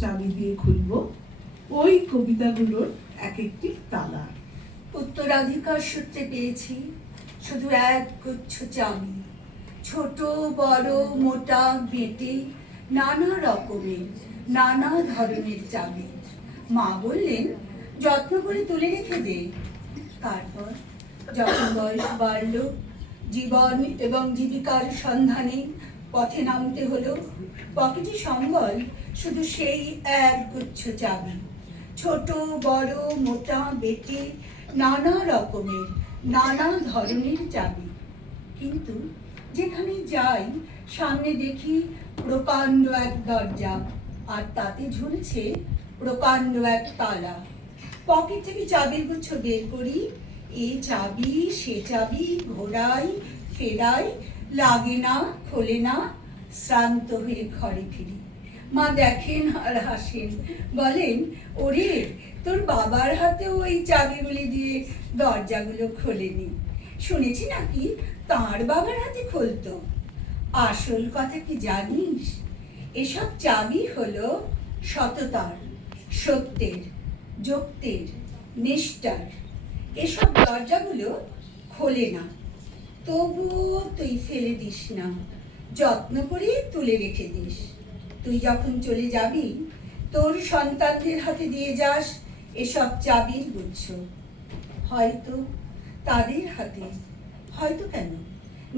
চাবি দিয়ে খুলব ওই কবিতাগুলোর এক একটি তালা। উত্তরাধিকার সূত্রে পেয়েছি শুধু এক গুচ্ছ চাবি, ছোট বড় মোটা বেটে নানা রকমের নানা ধরনের চাবি। মা বললেন যত্ন করে তুলে রেখে দে। তারপর যখন বয়স বাড়ল, জীবন এবং জীবিকার সন্ধানে পথে নামতে হলো, পকেটে সম্বল শুধু সেই এক গুচ্ছ চাবি, ছোট বড় মোটা বেটে নানা রকমের নানা ধরনের চাবি। কিন্তু যেখানে যাই সামনে দেখি প্রকাণ্ড এক দরজা, আর তাতে ঝুলছে প্রকাণ্ড এক তালা। পকেট থেকে চাবির গুচ্ছ বের করি, এ চাবি সে চাবি ঘোরাই ফেরাই, লাগে না খোলে না, শ্রান্ত হয়ে ঘরে ফিরি। মা দেখেন আর হাসেন, বলেন ওরে তোর বাবার হাতেও ওই চাবিগুলি দিয়ে দরজাগুলো খোলেনি, শুনেছি নাকি তাঁর বাবার হাতে খুলতো। আসল কথা কি জানিস, এসব চাবি হলো সততার, সত্যের, যুক্তির, নিষ্ঠার। এসব দরজাগুলো খোলে না, তবুও তুই ফেলে দিস না, যত্ন করে তুলে রেখে দিস। তুই যখন চলে যাবি তোর সন্তানদের হাতে দিয়ে যাস এসব চাবির গুচ্ছ। হয়তো তাদের হাতে, হয়তো কেন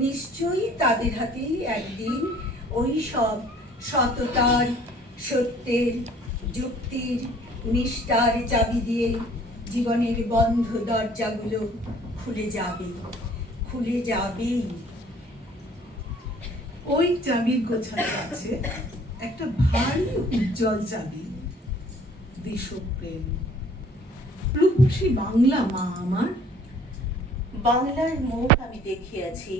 নিশ্চয়ই তাদের হাতেই একদিন ওই সব সততার, সত্যের, যুক্তির, নিষ্ঠার চাবি দিয়ে জীবনের বন্ধ দরজাগুলো খুলে যাবে, খুলে যাবেই। ওই চাবির গোছাতে আছে একটা ভারী উজ্জ্বল চাবি, দেশপ্রেম। রূপসী বাংলা মা আমার। বাংলার মুখ আমি দেখিয়াছি,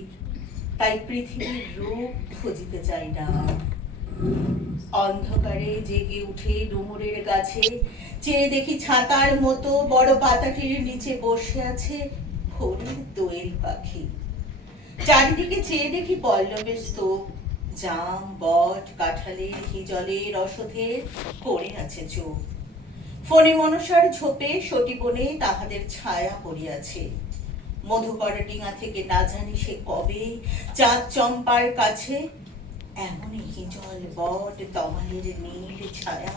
তাই পৃথিবীর রূপ খুঁজিতে চাই না। অন্ধকারে জেগে উঠে ডুমুরের গাছে চেয়ে দেখি ছাতার মতো বড় পাতাটির নিচে বসে আছে ভোরের দোয়েল পাখি। চারিদিকে চেয়ে দেখি পল্লবের স্তূপ, জাম বট কাঁঠালের হিজলের রসধের পড়ে আছে চোখ। ফণি মনসার ঝোপে সটিবনে তাহাদের ছায়া পড়িয়াছে। মধুকর ডিঙা থেকে না জানি সে কবে চাঁদ চম্পার কাছে এমনই হিজল বট তমালের নীল ছায়া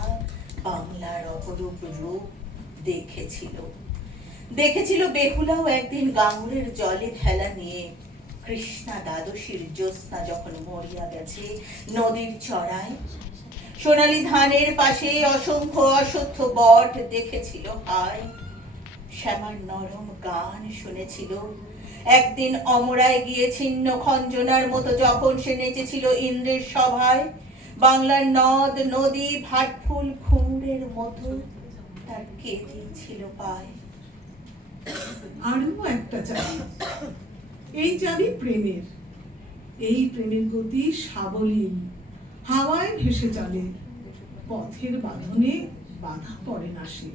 বাংলার অপরূপ রূপ দেখেছিল। দেখেছিল বেহুলাও একদিন গাঙ্গুরের জলে ঠেলা নিয়ে। কৃষ্ণা দ্বাদশীর জ্যোৎস্না যখন মরিয়া গেছে নদীর চড়ায়, সোনালী ধানের পাশে অসংখ্য অশ্বত্থ বট দেখেছিল হায়। শ্যামার নরম গান শুনেছিল একদিন অমরায় গিয়ে ছিন্ন খঞ্জনার মতো যখন সে নেচেছিল ইন্দ্রের সভায়। বাংলার নদ নদী ভাটফুল ঘুঙুরের মতো তার কেঁদেছিল পায়। আরো একটা চাবি, এই চাবি প্রেমের। এই প্রেমের গতি সাবলীল, হাওয়ায় ভেসে চলে, পথের বাঁধনে বাধা পড়ে না সে।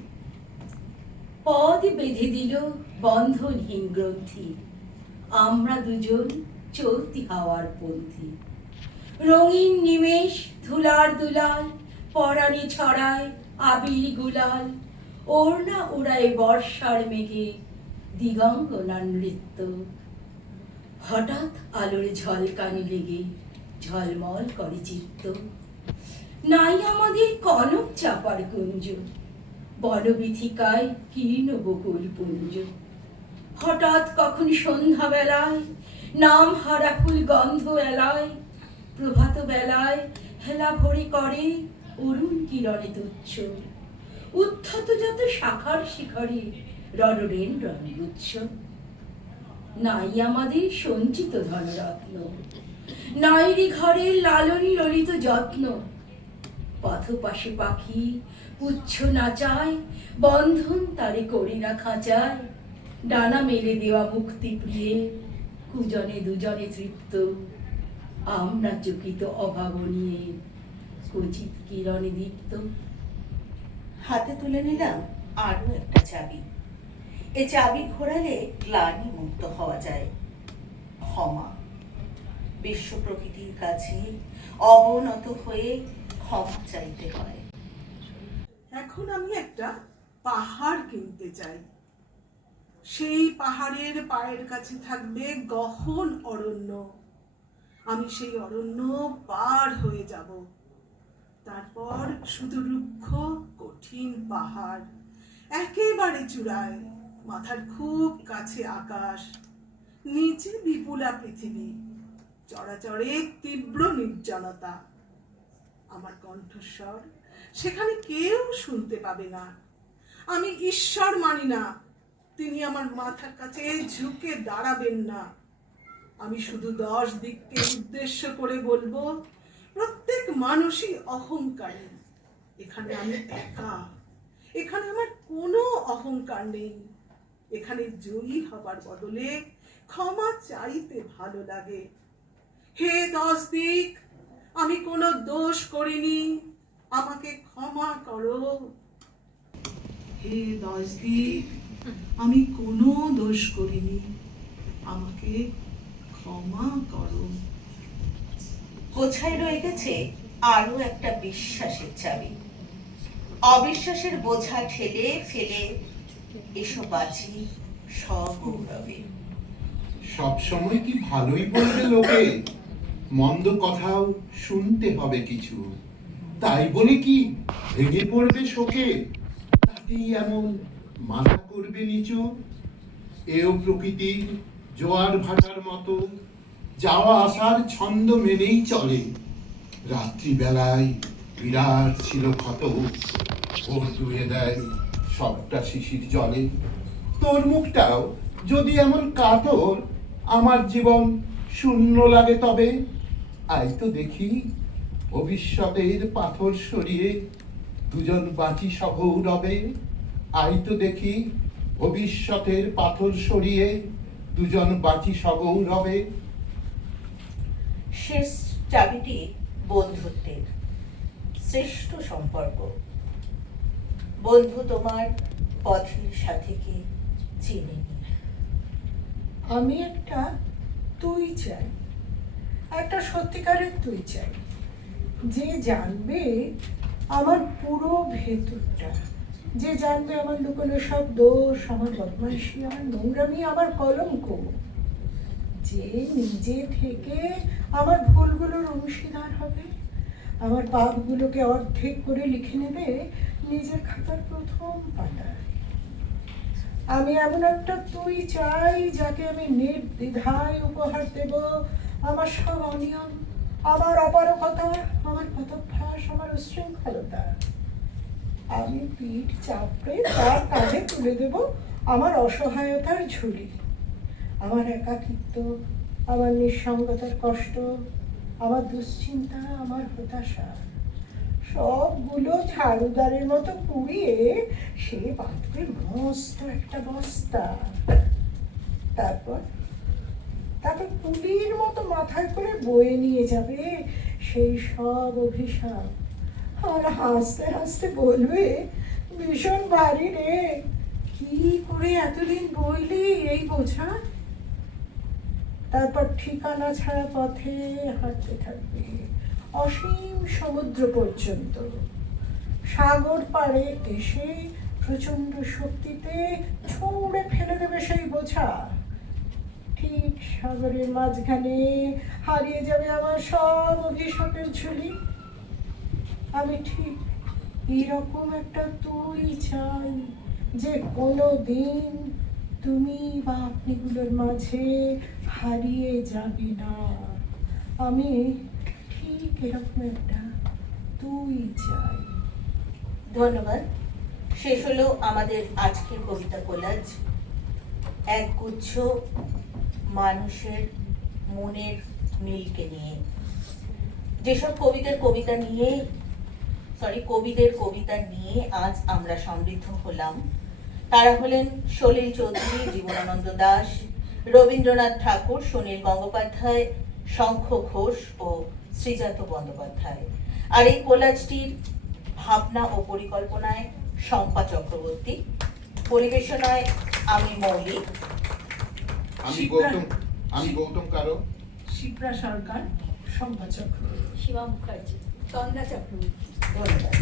পদ বেঁধে দিল বন্ধনহীন গ্রন্থি, আমরা দুজন চলতি হাওয়ার পন্থী। রঙিন নিমেষ ধুলার দুলাল, পরাণে ছড়ায় আবির গুলাল। ওড়না উড়ায় বর্ষার মেঘে দিগঙ্গনার নৃত্য। হঠাৎ আলোর ঝলকানি লেগে ঝলমল করে চিত্ত। নাই আমাদের কনক চাপার কুঞ্জ, বনবিথিকায় কীর্ণ বকুল পুঞ্জ। হঠাৎ কখন সন্ধ্যা বেলায় নাম হারা ফুল গন্ধ এলায়। প্রভাত বেলায় হেলা ভরি করে অরুণ কিরণে তুচ্ছ। উদ্ধত যত শাখার শিখরে রডরেন গুচ্ছ। নাই আমাদের সঞ্চিত ধনরত্ন, নাইরি ঘরের লালন ললিত যত্ন। পথপাশে পাখি পুচ্ছ নাচায়, বন্ধন তারে করি না খাঁচায়। ডানা মেলে দেওয়া মুক্তি প্রিয়ে, কুজনে দুজনে তৃপ্ত। আমরা চকিত অভাবনীয় কচিত কিরণে দীপ্ত। হাতে তুলে নিলাম আরো একটা চাবি। এ চাবি ঘোরালে গ্লানি মুক্ত হওয়া যায়। ক্ষমা। বিশ্ব প্রকৃতির কাছে অবনত হয়ে ক্ষমা চাইতে হয়। এখন আমি একটা পাহাড় কিনতে চাই। সেই পাহাড়ের পায়ের কাছে থাকবে গহন অরণ্য। আমি সেই অরণ্য পার হয়ে যাব। তারপর শুধু রুক্ষ কঠিন পাহাড়, একেবারে চূড়ায়, মাথার খুব কাছে আকাশ, নিচে বিপুলা পৃথিবী, চরাচরে তীব্র নির্জনতা। আমার কণ্ঠস্বর সেখানে কেউ শুনতে পাবে না। আমি ঈশ্বর মানি না, তিনি আমার মাথার কাছে ঝুঁকে দাঁড়াবেন না। আমি শুধু 10 দিককে উদ্দেশ্য করে বলবো, প্রত্যেক মানুষই অহংকারী। এখানে আমি একা, এখানে আমার কোনো অহংকার নেই। এখানে জয়ী হবার বদলে ক্ষমা চাইতে ভালো লাগে। হে 10 দিক, আমি কোনো দোষ করিনি, আমাকে ক্ষমা করো। হে 10 দিক, আমি কোনো দোষ করিনি, আমাকে ক্ষমা করো। গোছায় রয়ে গেছে আরো একটা বিশ্বাসের চাবি। অবিশ্বাসের বোঝা ঠেলে ফেলে এসো বাঁচি সগৌরবে। সব সময় কি ভালোই বলবে লোকে? মন্দ কথাও শুনতে হবে কিছু। তাই বলে কি ভেঙে পড়বে শোকে? তাতেই এমন মাথা করবে নিচু? এও প্রকৃতির জোয়ার ভাটার মতো, যাওয়া আসার ছন্দ মেনেই চলে। রাত্রিবেলায় বিরাট ছিল ক্ষত, ভোর ধুয়ে দেয় সবটা শিশির জলে। তোর মুখটাও যদি এমন কাতর, আমার জীবন শূন্য লাগে তবে। আই তো দেখি ভবিষ্যতের পাথর সরিয়ে দুজন বাঁচি সগৌরবে। আই তো দেখি ভবিষ্যতের পাথর সরিয়ে দুজন বাঁচি সগৌরবে। শেষ চাবিটি বন্ধুত্বের শ্রেষ্ঠ সম্পর্ক। বন্ধু তোমার পথের সাথীকে চিনে নি। আমি একটা তুই চাই, একটা সত্যিকারের তুই চাই, যে জানবে আমার পুরো ভেতরটা, যে জানবে আমার লুকোনো সব দোষ, আমার বদমাইশি, আমার নোংরামি, আমার কলঙ্ক, যে নিজে থেকে আমার ভুলগুলোর অংশীদার হবে, আমার পাপগুলোকে অর্ধেক করে লিখে নেবে নিজের খাতার প্রথম পাতায়। আমি এমন একটা তুই চাই, যাকে আমি নির্দ্বিধায় উপহার দেব আমার সব অনিয়ম, আমার অপারগতা, আমার পদভ্যাস, আমার উশৃঙ্খলতা। আমি পিঠ চাপড়ে তার কাঁধে তুলে দেব আমার অসহায়তার ঝুলি, আমার একাকিত্ব, আমার নিঃসঙ্গতার কষ্ট, আমার দুশ্চিন্তা, আমার হতাশা, সবগুলো ঝাড়ুদারের মতো পুড়িয়ে সে বাঁধবে মস্ত একটা বস্তা। তারপর পুলির মতো মাথায় করে বয়ে নিয়ে যাবে সেই সব অভিশাপ, আর হাসতে হাসতে বলবে, ভীষণ ভারী রে, কি করে এতদিন বইলি এই বোঝা। তারপর ঠিকানা ছাড়া পথে হাঁটতে থাকবে অসীম সমুদ্র পর্যন্ত। সাগর পাড়ে এসে প্রচন্ড শক্তিতে ছুঁড়ে ফেলে দেবে সেই বোঝা। ঠিক সাগরের মাঝখানে হারিয়ে যাবে আমার সব অভিশাপের ঝুলি। আমি ঠিক এরকম একটা তুই চাই, যে কোনো দিন তুমি বা আপনিগুলোর মাঝে হারিয়ে যাবে না। আমি ঠিক এরকম একটা তুই চাই। ধন্যবাদ। শেষ হলো আমাদের আজকের কবিতা কোলাজ। এক গুচ্ছ মানুষের মনের মিলকে নিয়ে। যেসব কবিদের কবিতা নিয়ে আজ আমরা সমৃদ্ধ হলাম, তারা হলেন সলিল চৌধুরী, জীবনানন্দ দাশ, রবীন্দ্রনাথ ঠাকুর, সুনীল গঙ্গোপাধ্যায়, শঙ্খ ঘোষ ও শ্রীজাত বন্দ্যোপাধ্যায়। আর এই কোলাজটির ভাবনা ও পরিকল্পনায় শম্পা চক্রবর্তী, পরিবেশনায় আমি মৌলিক, আমি গৌতম কারো, শিপ্রা সরকার, শম্পা চক্রবর্তী, সীমা মুখার্জি, তন্দ্রা চক্রবর্তী। ধন্যবাদ।